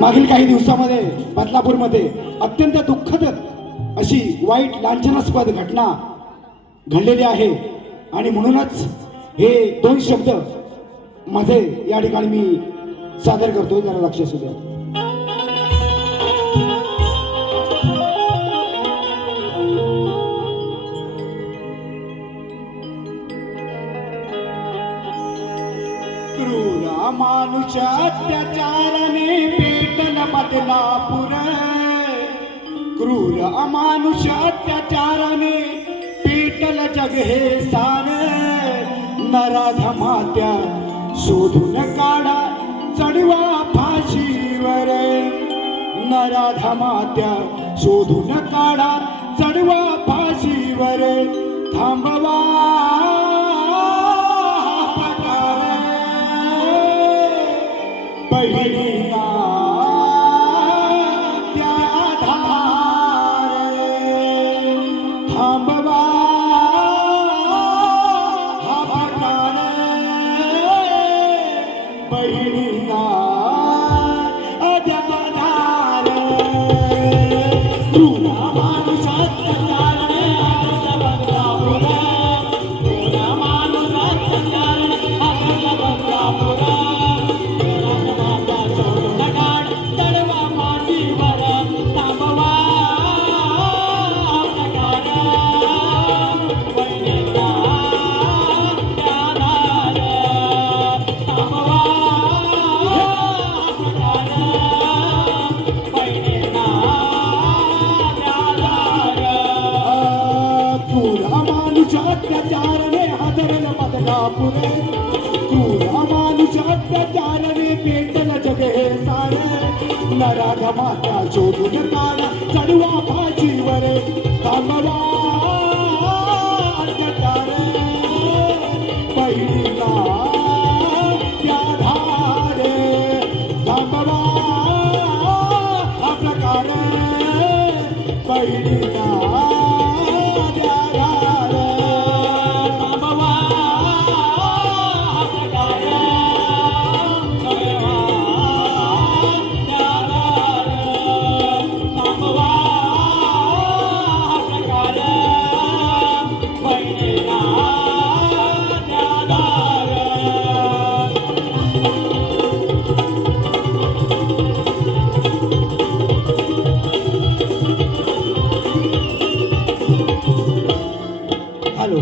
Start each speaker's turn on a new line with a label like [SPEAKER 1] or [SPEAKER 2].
[SPEAKER 1] मागील काही दिवसामध्ये बदलापूरमध्ये अत्यंत दुःखद अशी वाईट लांछनास्पद घटना घडलेली आहे. आणि म्हणूनच हे दोन शब्द माझे या ठिकाणी मी सादर करतो. जरा लक्ष असू द्या. क्रूर मानुष अत्याचाराने बदलापूर क्रूर अमानुष अत्याचाराने पेटल जग हे सार। नराधमात्या शोधून काढा चढवा फाशीवर। नराधमात्या शोधून काढा चढवा फाशीवर। थांबवा क्रूर अमानुष अत्याचारने हादरल बदलापूर क्रूर अमानुष अत्याचारने पेटल जग हे सारे। नराध माता शोधून काढा चढवा भाजीवर थांबवा अत्याचार पहिलीला त्या धारे थांबवा हा पहिलीला हॅलो